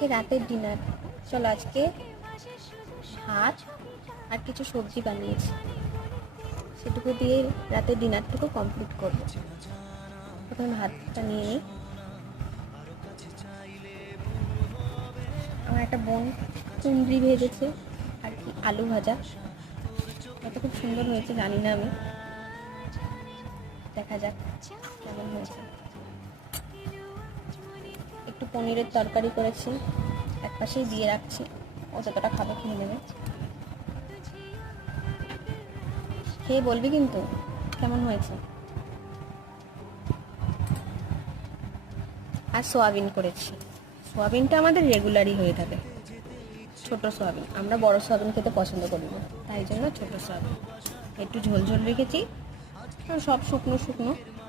আজকে রাতের ডিনার, চলো আজকে ভাত আর কিছু সবজি বানিয়েছি, সেটুকু দিয়ে রাতের ডিনারটুকু কমপ্লিট করবো। প্রথমে ভাতটা নিয়ে নিই। আমার একটা বোন কুঁদরি ভেজেছে আর কি আলু ভাজা, এটা খুব সুন্দর হয়েছে, জানি না আমি, দেখা যাক কেমন হয়েছে। একটু পনিরের তরকারি করেছি, এক পাশেই দিয়ে রাখছি, ও যতটা খাবে খেয়ে নেবে। খেয়ে বলবি কিন্তু কেমন হয়েছে। আর সোয়াবিন করেছি, সোয়াবিনটা আমাদের রেগুলারই হয়ে থাকে, ছোট সোয়াবিন, আমরা বড় সোয়াবিন খেতে পছন্দ করি না, তাই জন্য ছোট সোয়াবিন। একটু ঝোল ঝোল রেখেছি, সব শুকনো শুকনো,